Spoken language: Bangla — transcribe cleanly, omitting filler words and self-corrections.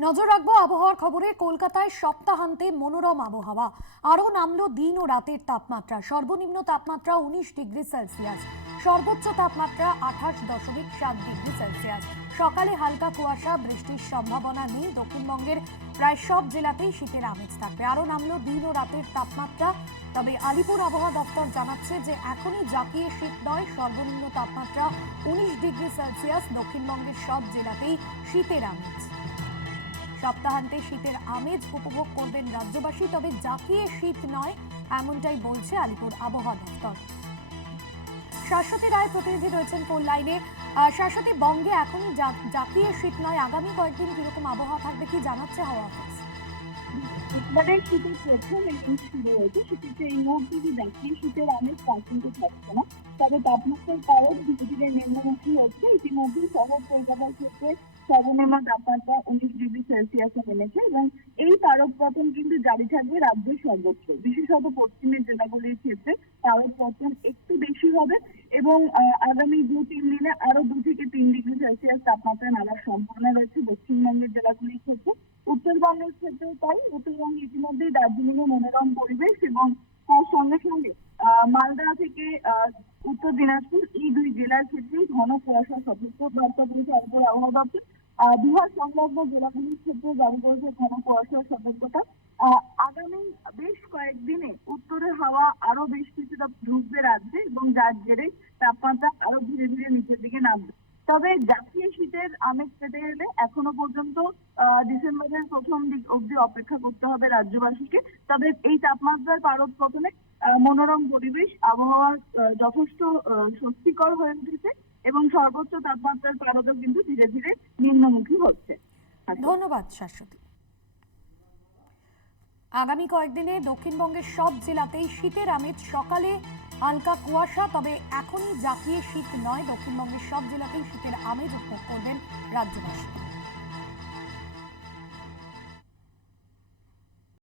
নজর রাখবো আবহাওয়ার খবরে। কলকাতায় সপ্তাহান্তে মনোরম আবহাওয়া, আরও নামলো দিন ও রাতের তাপমাত্রা। সর্বনিম্ন তাপমাত্রা 19 ডিগ্রি সেলসিয়াস, সর্বোচ্চ তাপমাত্রা 28.7 ডিগ্রি সেলসিয়াস। সকালে হালকা কুয়াশা, বৃষ্টির সম্ভাবনা নেই। দক্ষিণবঙ্গের প্রায় সব জেলাতেই শীতের আমেজ থাকবে। আরও নামলো দিন ও রাতের তাপমাত্রা। তবে আলিপুর আবহাওয়া দপ্তর জানাচ্ছে যে এখনই জাঁকিয়ে শীত নয়। সর্বনিম্ন তাপমাত্রা 19 ডিগ্রি সেলসিয়াস। দক্ষিণবঙ্গের সব জেলাতেই শীতের আমেজ। সপ্তাহান্তে শীতের আমেজ উপভোগ করবেন রাজ্যবাসী, তবে জাঁকিয়ে শীত নয়, এমনটাই বলছে আলিপুর আবহাওয়া দপ্তর। শাশ্বতী রায় প্রতিনিধি রয়েছেন ফোন লাইনে। শাশ্বতী, বঙ্গে এখনই জাঁকিয়ে শীত নয়, আগামী কয়েকদিন কিরকম আবহাওয়া থাকবে কি জানাচ্ছে হাওয়া অফিস? এবারে শীতের প্রথম ইনিংস শুরু হয়েছে, সেক্ষেত্রে এই মুহূর্তে যে জাতীয় শীতের আমেজ তা কিন্তু থাকছে না। তবে তাপমাত্রার কারণ ধীরে ধীরে নিম্নমুখী হচ্ছে। ইতিমধ্যেই শহর কলকাতার ক্ষেত্রে সর্বনিম্ন তাপমাত্রা 19 ডিগ্রি সেলসিয়াসে নেমেছে এবং এই তারকপতন কিন্তু জারি থাকবে রাজ্যের সর্বত্র, বিশেষত পশ্চিমের জেলাগুলির ক্ষেত্রে তারকপতন একটু বেশি হবে এবং আগামী 2-3 দিনে আরো 2 থেকে 3 ডিগ্রি সেলসিয়াস তাপমাত্রা নামার সম্ভাবনা রয়েছে দক্ষিণবঙ্গের জেলাগুলির ক্ষেত্রে। উত্তরবঙ্গের ক্ষেত্রেও তাই। উত্তরবঙ্গে ইতিমধ্যেই দার্জিলিং এ মনোরম পরিবেশ এবং তার সঙ্গে সঙ্গে মালদা থেকে উত্তর দিনাজপুর এই দুই জেলার ক্ষেত্রে ঘন কুয়াশা সতর্কবার্তা দিয়েছে আলিপুর আবহাওয়া দপ্তর। বিহার সংলগ্ন জেলাগুলির ক্ষেত্রে জারি করেছে ঘন কুয়াশার সতর্কতা। আগামী বেশ কয়েকদিনে উত্তরের হাওয়া আরো বেশ কিছুটা ঢুকবে রাজ্যে এবং যার জেরে তাপমাত্রা আরো ধীরে ধীরে নিচের দিকে নামবে। তবে জাতীয় শীতের আমেজ পেতে গেলে এখনো পর্যন্ত ডিসেম্বরের প্রথম দিক অবধি অপেক্ষা করতে হবে রাজ্যবাসীকে। তবে এই তাপমাত্রার পারদ-পতনে মনোরম পরিবেশ, আবহাওয়া যথেষ্ট স্বস্তিকর হয়ে উঠেছে এবং সর্বোচ্চ তাপমাত্রার পারদও কিন্তু ধীরে ধীরে নিম্নমুখী হচ্ছে। ধন্যবাদ শাশ্বতী। আগামী কয়েকদিনে দক্ষিণবঙ্গের সব জেলাতেই শীতের আমেজ। সকালে হালকা কুয়াশা, তবে এখনই জাঁকিয়ে শীত নয়। দক্ষিণবঙ্গের সব জেলাতেই শীতের আমেজ উপভোগ করবেন রাজ্যবাসী।